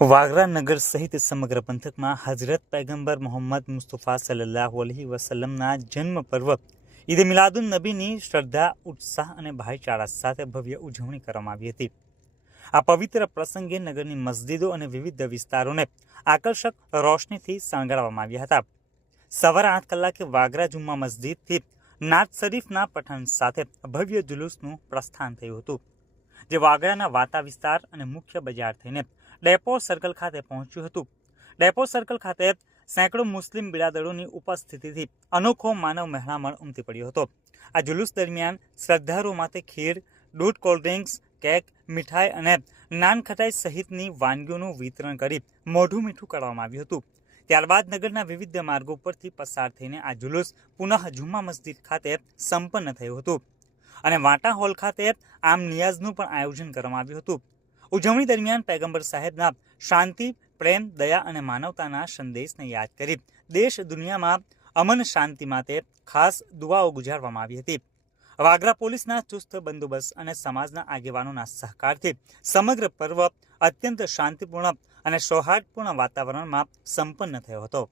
વાગરા નગર સહિત સમગ્ર પંથકમાં હજરત પૈગંબર મોહમ્મદ મુસ્તફા સલ્લલ્લાહુ અલૈહિ વસલ્લમના જન્મ પર્વ ઈદ મિલાદુન નબીની શ્રદ્ધા, ઉત્સાહ અને ભાઈચારા સાથે ભવ્ય ઉજવણી કરવામાં આવી હતી. આ પવિત્ર પ્રસંગે નગરની મસ્જિદો અને વિવિધ વિસ્તારોને આકર્ષક રોશનીથી શણગારવામાં આવ્યા હતા. સવારે 8 કલાકે વાગરા જુમ્મા મસ્જિદથી નાત શરીફના પઠન સાથે ભવ્ય જુલુસનું પ્રસ્થાન થયું હતું, જે વાગરાના વાતા વિસ્તાર અને મુખ્ય બજાર થઈને ડેપો સર્કલ ખાતે પહોંચ્યું હતું. ડેપો સર્કલ ખાતે સેંકડો મુસ્લિમ બિરાદરોની ઉપસ્થિતિથી અનોખો માનવ મહેરામણ ઉમટી પડ્યો હતો. આ જુલુસ દરમિયાન શ્રદ્ધાળુઓ માટે ખીર, દૂધ, કોલ્ડ ડ્રિંક્સ, કેક, મીઠાઈ અને નાન ખટાઈ સહિતની વાનગીઓનું વિતરણ કરી મોઢું મીઠું કરવામાં આવ્યું હતું. ત્યારબાદ નગરના વિવિધ માર્ગો પરથી પસાર થઈને આ જુલુસ પુનઃ જુમ્મા મસ્જિદ ખાતે સંપન્ન થયું હતું અને વાટા હોલ ખાતે આમ નિયાઝનું પણ આયોજન કરવામાં આવ્યું હતું. ઉજવણી દરમિયાન પૈગંબર સાહેબના શાંતિ, પ્રેમ, દયા અને માનવતાના સંદેશને યાદ કરી દેશ દુનિયામાં અમન શાંતિ માટે ખાસ દુઆઓ ગુજારવામાં આવી હતી. વાગરા પોલીસના ચુસ્ત બંદોબસ્ત અને સમાજના આગેવાનોના સહકારથી સમગ્ર પર્વ અત્યંત શાંતિપૂર્ણ અને સૌહાર્દપૂર્ણ વાતાવરણમાં સંપન્ન થયો હતો.